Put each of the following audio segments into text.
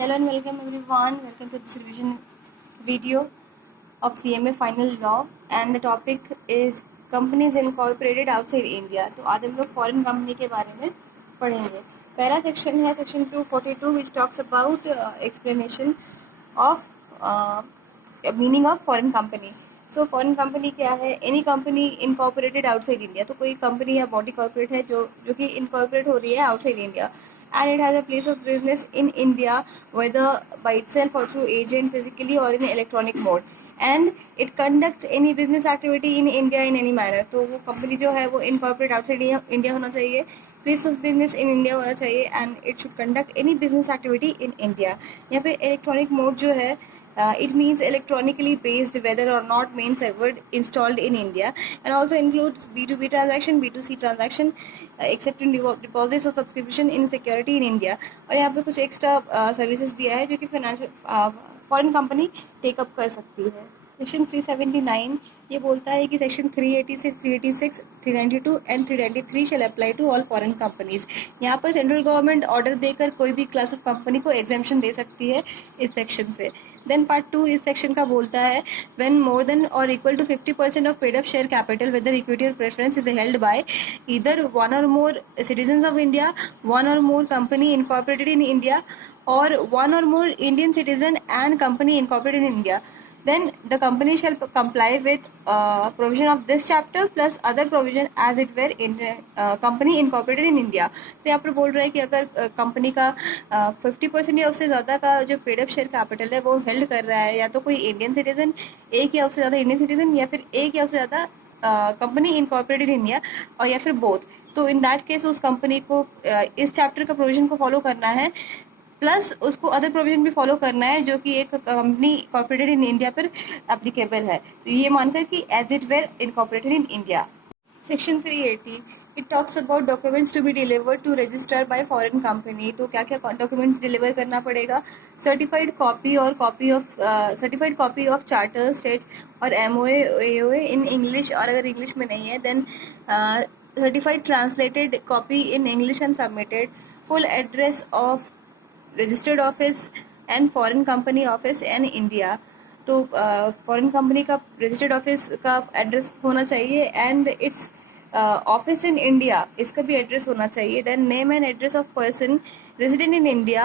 Hello and welcome everyone. Welcome to this revision video of CMA Final Law, and the topic is companies incorporated outside India. तो आज हम लोग foreign company के बारे में पढ़ेंगे. पहला सेक्शन है section 242 which talks about explanation of meaning of foreign company. So foreign company क्या है? Any company incorporated outside India. तो कोई कंपनी या बॉडी कॉर्पोरेट है जो कि इनकॉर्पोरेट हो रही है outside India, and it has a place of business in India, whether by itself or through agent, physically or in electronic mode, and it conducts any business activity in India in any manner. तो वो company जो है वो incorporate outside India होना चाहिए, place of business in India होना चाहिए, and it should conduct any business activity in India. यहाँ पे इलेक्ट्रॉनिक मोड जो है, it means electronically based, whether or not main server installed in India, and also includes B2B transaction, B2C transaction, except in deposits or subscription in security in India. और यहाँ पर कुछ extra services दिया है जो कि फाइनेंशियल फॉरेन कंपनी टेकअप कर सकती है. सेक्शन 379 ये बोलता है कि section 386, 386, 392 and 393 shall apply to all foreign companies. यहाँ पर सेंट्रल गवर्नमेंट ऑर्डर देकर कोई भी क्लास ऑफ कंपनी को एग्जेम्पशन दे सकती है इस सेक्शन से. देन पार्ट 2 इस सेक्शन का बोलता है when more than or equal to 50% of paid up share capital whether equity or preference is held by either one or more citizens of India, one or more company incorporated in India, or one or more Indian citizen and company incorporated in India, then the company shall comply with provision of this chapter plus other provision as it were in company incorporated in India. तो यहाँ पर बोल रहा है कि अगर company का 50% या उससे ज़्यादा का जो पेड अप शेयर कैपिटल है वो हेल्ड कर रहा है या तो कोई इंडियन सिटीजन, एक या उससे ज़्यादा इंडियन सिटीजन, या फिर एक या उससे ज़्यादा कंपनी इनकॉर्पोरेटेड इंडिया, और या फिर बोथ, तो इन दैट केस उस कंपनी को इस चैप्टर का प्रोविजन को फॉलो करना है, प्लस उसको अदर प्रोविजन भी फॉलो करना है जो कि एक कंपनी इनकॉर्पोरेटेड इन इंडिया पर एप्लीकेबल है. तो ये मानकर कि as it were incorporated in India. Section 380 it talks about documents to be delivered to register by foreign company. तो क्या क्या डॉक्यूमेंट्स डिलीवर करना पड़ेगा? Certified copy of charter, state और MOA इन इंग्लिश, और अगर इंग्लिश में नहीं है then certified translated copy in English and submitted, full address of registered office and foreign company office and India. तो फॉरेन कंपनी का रजिस्टर्ड ऑफिस का address होना चाहिए and its office in India, इसका भी एड्रेस होना चाहिए. Then name and address of person resident in India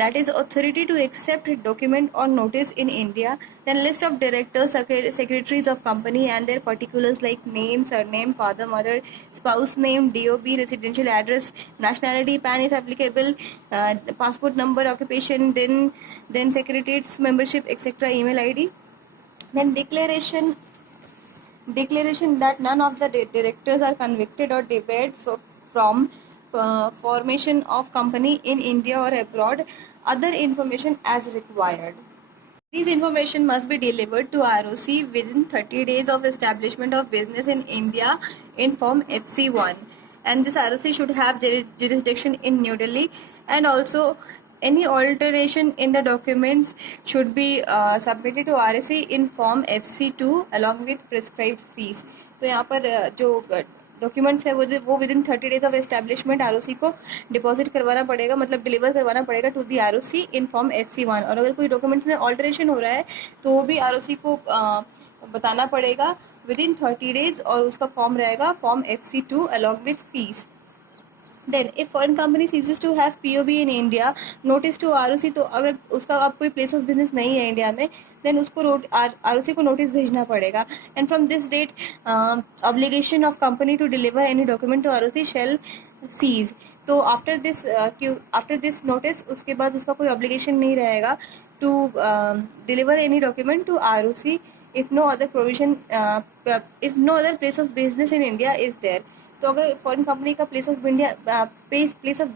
that is authority to accept document or notice in India. Then list of directors, secretaries of company and their particulars like name, surname, father, mother, spouse name, DOB, residential address, nationality, PAN if applicable, passport number, occupation, then secretary's membership, etc., email ID. Then declaration that none of the directors are convicted or debarred from formation of company in India or abroad, other information as required. These information must be delivered to ROC within 30 days of establishment of business in India in form FC1, and this ROC should have jurisdiction in New Delhi, and also any alteration in the documents should be submitted to ROC in form FC2 along with prescribed fees. तो यहाँ पर जो documents है वो within 30 days of establishment ROC को deposit करवाना पड़ेगा, मतलब डिलीवर करवाना पड़ेगा to the ROC in form FC1. और अगर कोई डॉक्यूमेंट्स में ऑल्टरेशन हो रहा है तो वो भी ROC को बताना पड़ेगा विद इन 30 डेज, और उसका फॉर्म रहेगा form FC2 along with fees. Then if foreign company ceases to have POB in India, notice to ROC. तो अगर उसका अब कोई प्लेस ऑफ बिजनेस नहीं है इंडिया में देन उसको ROC को नोटिस भेजना पड़ेगा. And from this date obligation of company to deliver any document to ROC shall cease. तो आफ्टर दिस नोटिस उसके बाद उसका कोई ऑब्लिगेशन नहीं रहेगा to deliver any document to ROC if no other place of business in India is there. तो अगर foreign company का place of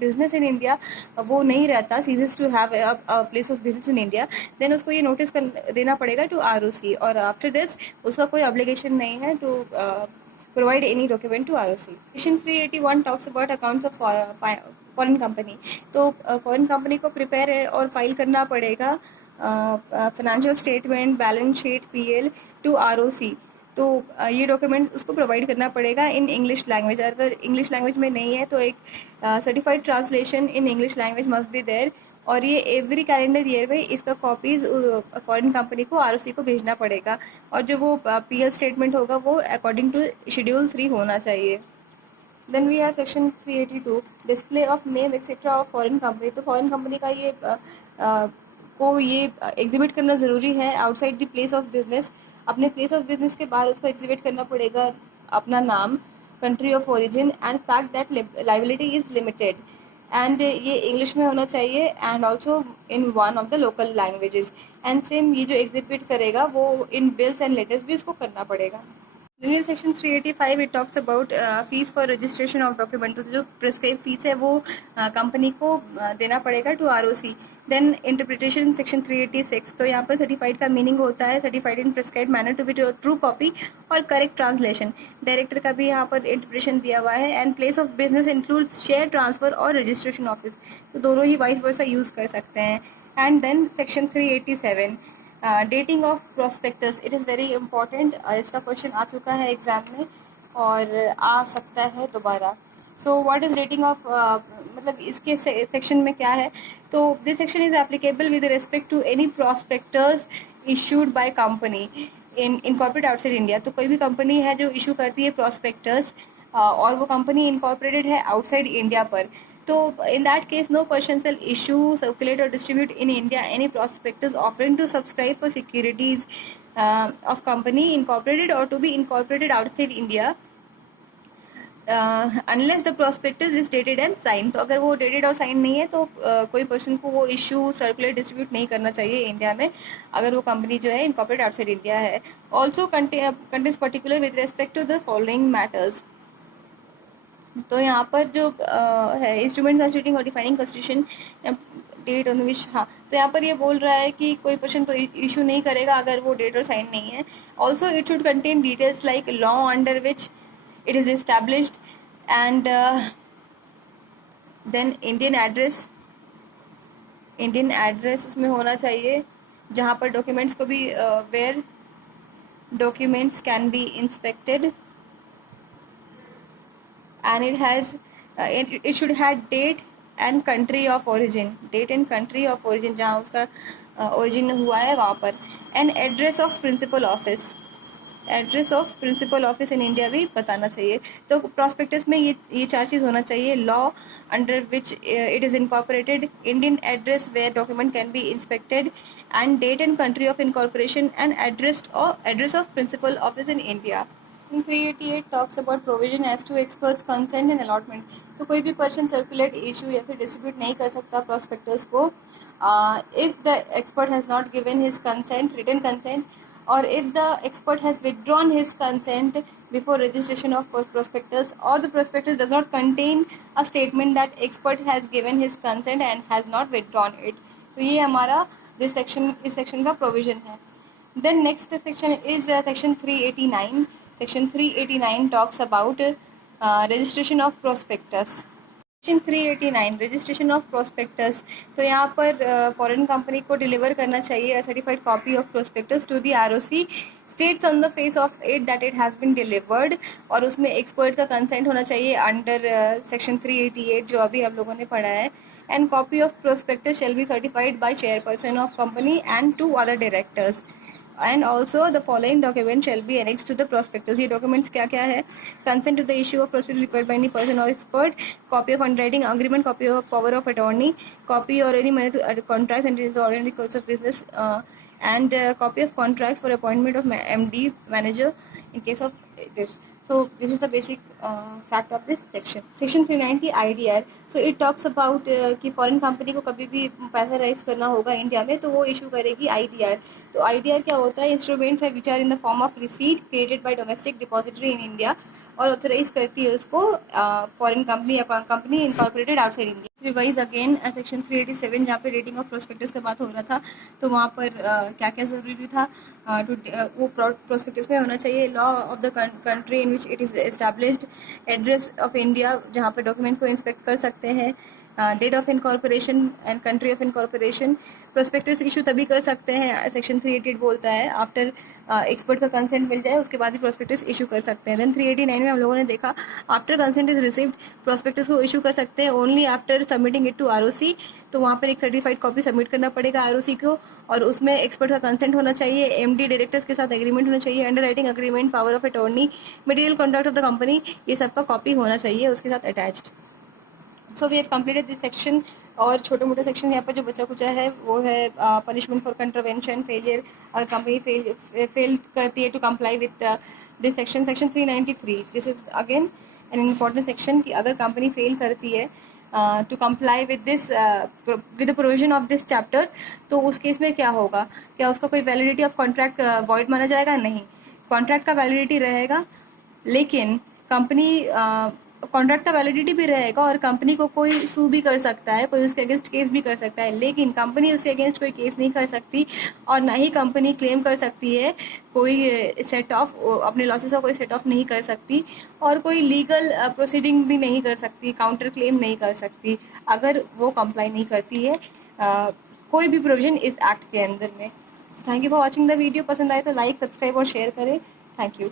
business in India वो नहीं रहता, ceases to have place of business in India, then उसको ये notice देना पड़ेगा टू ROC, और आफ्टर दिस उसका कोई ऑब्लिगेशन नहीं है to provide any document to ROC. Section 381 talks about accounts of foreign company. तो फॉरेन कंपनी को प्रिपेयर और फाइल करना पड़ेगा financial statement, balance sheet, PL to ROC. तो ये डॉक्यूमेंट उसको प्रोवाइड करना पड़ेगा इन इंग्लिश लैंग्वेज. अगर इंग्लिश लैंग्वेज में नहीं है तो एक certified translation in English language must be there और ये एवरी कैलेंडर ईयर में इसका कॉपीज फॉरेन कंपनी को आरओसी को भेजना पड़ेगा, और जो वो पीएल स्टेटमेंट होगा वो अकॉर्डिंग टू शेड्यूल 3 होना चाहिए। Then we have section 382 display of name etcetera of foreign company. तो फॉरेन कंपनी का ये को ये एग्जिबिट करना ज़रूरी है outside the place of business. अपने प्लेस ऑफ बिजनेस के बाहर उसको एग्जिबिट करना पड़ेगा अपना नाम, country of origin and fact that liability is limited, and ये इंग्लिश में होना चाहिए and also in one of the local languages. And same ये जो एग्जिबिट करेगा वो इन बिल्स एंड लेटर्स भी इसको करना पड़ेगा। In section 385 it talks about fees for registration of document। तो जो प्रिस्क्राइब फीस है वो कंपनी को देना पड़ेगा to ROC. Then interpretation section 386, तो यहाँ पर सर्टिफाइड का मीनिंग होता है certified in prescribe manner to be true copy और करेक्ट ट्रांसलेशन। डायरेक्टर का भी यहाँ पर इंटरप्रिटेशन दिया हुआ है। And place of business includes share transfer और रजिस्ट्रेशन ऑफिस, तो दोनों ही वाइस वर्सा यूज़ कर सकते हैं। And then section 387 dating of prospectus, it is very important. इसका क्वेश्चन आ चुका है एग्जाम में और आ सकता है दोबारा। So what is dating of, मतलब इसके सेक्शन में क्या है, तो this section is applicable with respect to any prospectus issued by company in incorporate outside India. तो कोई भी कंपनी है जो इशू करती है प्रोस्पेक्टस और वो कंपनी इनकॉर्पोरेटेड है आउटसाइड इंडिया पर, तो in that case no person shall issue, circulate or distribute in India any prospectus offering to subscribe for securities of company incorporated or to be incorporated outside India unless the prospectus is dated and signed। तो अगर वो dated और signed नहीं है तो कोई person को वो issue, circulate, distribute नहीं करना चाहिए इंडिया में अगर वो कंपनी जो है incorporated outside India है। Also contains particular with respect to the following matters। तो यहाँ पर जो है इंस्ट्रूमेंट कंस्टिट्यूटिंग और defining constitution date on which, हाँ, तो यहाँ पर ये बोल रहा है कि कोई पर्सन तो इशू नहीं करेगा अगर वो डेट और साइन नहीं है। Also it should contain details like law under which it is established and then Indian address उसमें होना चाहिए जहाँ पर डॉक्यूमेंट्स को भी where documents can be inspected, and it should have date and country of origin, जहाँ उसका origin हुआ है वहाँ पर, and address of principal office in India भी बताना चाहिए। तो prospectus में ये चार चीज़ होना चाहिए: law under which it is incorporated, Indian address where document can be inspected, and date and country of incorporation, and address of principal office in India। 388 talks about provision as to experts consent and allotment। तो कोई भी person circulate, issue या फिर distribute नहीं कर सकता prospectus को if the expert has not given his consent, written consent, or if the expert has withdrawn his consent before registration of prospectus, or the prospectus does not contain a statement that expert has given his consent and has not withdrawn it। तो ये हमारा इस section का provision है। Then next section is section 389। Section 389 talks about registration of prospectus। Section 389 registration of prospectus, तो यहाँ पर foreign company को डिलीवर करना चाहिए certified copy of prospectus to the ROC, states on the face of it that it has been delivered, और उसमें expert का consent होना चाहिए अंडर सेक्शन 388 जो अभी हम लोगों ने पढ़ा है। And copy of prospectus shall be certified by chairperson of company and 2 other directors, and also the following document shall be annex to the prospectus. ये डॉक्यूमेंट्स क्या क्या है: consent to the issue of prospectus required by any person or expert, copy of underwriting agreement, copy of power of attorney, copy or any contracts and in the ordinary course of business, and copy of contracts for appointment of MD manager in case of this। So this is the basic fact of this section। Section 390 IDR, so it talks about कि foreign company को कभी भी पैसा rise करना होगा India में तो वो इशू करेगी IDR। तो IDR क्या होता है? इंस्ट्रूमेंट्स है which are in the form of receipt created by domestic depository in India, और ऑथराइज करती है उसको फॉरेन कंपनी या company incorporated outside India. Revise again section 387 जहाँ पे रेटिंग ऑफ प्रोस्पेक्टस का बात हो रहा था, तो वहाँ पर क्या क्या ज़रूरी था वो प्रोस्पेक्टस में होना चाहिए: law of the country in which it is established, address of India जहाँ पर डॉक्यूमेंट्स को इंस्पेक्ट कर सकते हैं, date of incorporation and country of incorporation. Prospectus issue तभी कर सकते हैं, सेक्शन 388 बोलता है, आफ्टर एक्सपर्ट का कंसेंट मिल जाए उसके बाद ही प्रोस्पेक्टस इशू कर सकते हैं। देन 389 में हम लोगों ने देखा after consent is received prospectus को इशू कर सकते हैं only after submitting it to ROC. तो वहाँ पर एक सर्टिफाइड कॉपी सबमिट करना पड़ेगा आरओसी को, और उसमें एक्सपर्ट का कंसेंट होना चाहिए, एमडी डायरेक्टर्स के साथ एग्रीमेंट होना चाहिए, underwriting agreement, power of attorney, material contract of the company, ये सबका कॉपी होना चाहिए उसके साथ attached. So we have completed this section. और छोटे मोटे सेक्शन यहाँ पर जो बचा कुचा है वो है पनिशमेंट फॉर कंट्रवेंशन, फेलियर, अगर कंपनी फेल करती है to comply with this section. Section 393, this is again an important section कि अगर कंपनी फेल करती है to comply with this with the provision of this chapter, तो उस केस में क्या होगा, क्या उसका कोई वैलिडिटी ऑफ कॉन्ट्रैक्ट वॉइड माना जाएगा? नहीं, कॉन्ट्रैक्ट का वैलिडिटी रहेगा, लेकिन कंपनी कॉन्ट्रैक्ट का वैलिडिटी भी रहेगा और कंपनी को कोई सू भी कर सकता है, कोई उसके अगेंस्ट केस भी कर सकता है, लेकिन कंपनी उसके अगेंस्ट कोई केस नहीं कर सकती और ना ही कंपनी क्लेम कर सकती है कोई सेट ऑफ, अपने लॉसेस का कोई सेट ऑफ नहीं कर सकती और कोई लीगल प्रोसीडिंग भी नहीं कर सकती, काउंटर क्लेम नहीं कर सकती अगर वो कंप्लाई नहीं करती है कोई भी प्रोविजन इस एक्ट के अंदर में। Thank you for watching the video. पसंद आए तो लाइक, सब्सक्राइब और शेयर करें। Thank you.